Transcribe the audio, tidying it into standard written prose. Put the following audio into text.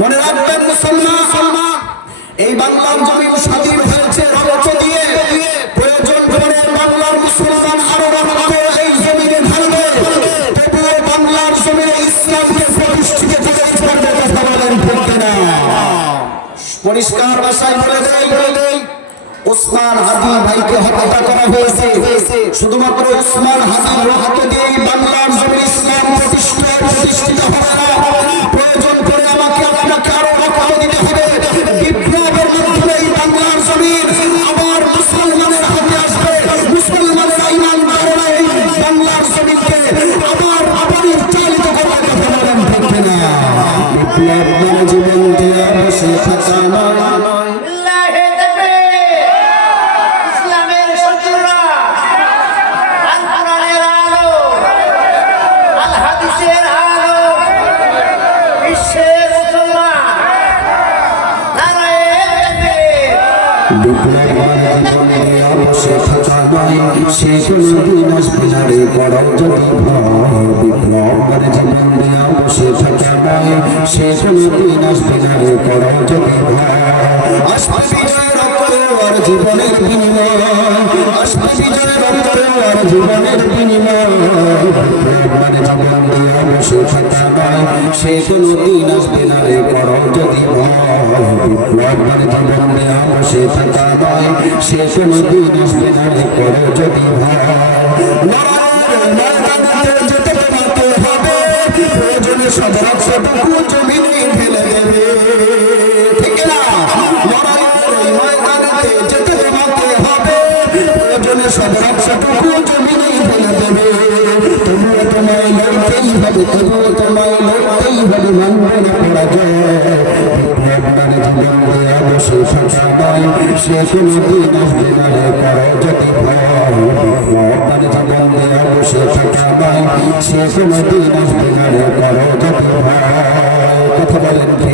মনে রাখবেন মুসলমান, এই বাংলার জমিন স্বাধীন হয়েছে রক্ত দিয়ে। প্রয়োজন পড়ে বাংলার মুসলমান আরো রক্ত এই জমিনে ঢালবে, তবুও বাংলার জমিনে ইসলামকে প্রতিষ্ঠিত করে ছাড়বে। কথা বলেন ঠিক কিনা? পরিষ্কার ভাষায় বলে দেই, ওসমান হাদি ভাইকে হত্যা করা হয়েছে শুধুমাত্র ওসমান হাদির রক্ত দিয়ে বাংলার জমিন ইসলাম প্রতিষ্ঠিত হবে না। প্রয়োজন করে আমাকে আপনাকে আরো রক্ত দিতে হবে। বিপ্লবের মাধ্যমে এই বাংলার জমিন আবার মুসলমানের হাতে আসবে। মুসলমানেরা ইমানদারেরা এই বাংলার জমিনকে আবার চালিত করবে। কথা বলেন ঠিক কিনা? বিপ্লব মানে জীবন দিয়ে বসে থাকা নয়। সে কোনদিন আসবে না রে করম যদি ভয়। বিপ্লব মানে জীবন দেয়া বসে থাকা নয়, সে কোনদিন আসবে না রে করম যদি ভয়। আসবে বিজয়ের রক্তে আর জীবনের বিনিময়, আসবে বিজয়ের রক্তে আর জীবনের বিনিময়। বিপ্লব মানে জীবন দেয়া বসে থাকা নয়, সে কোনদিন আসবে না রে করম যদি ভয়। বিপ্লব মানে জীবন দেয়া বসে থাকা নয়, সে কোনদিন আসবে না রে করম যদি ভয়। যেতে পারতে হবে, প্রয়োজনে সব রক্তটুকু জমিনে ঢেলে দেবে। ঠিক না? ময়দানে যেতে পারতে হবে, প্রয়োজনে সব রক্তটুকু জমিনে ঢেলে দেবে। তবুও তোমায় লড়তেই হবে, তবুও তোমায় লড়তেই হবে, মানবে না পরাজয়। মানে জীবন দেয়া বসে থাকা নয়, সে কোনদিন আসবে না রে করো যদি ভয়। মানে জীবন দেয়া বসে থাকা নয়, সে কোনদিন আসবে না রে করো যদি ভয়। কথা বলেন।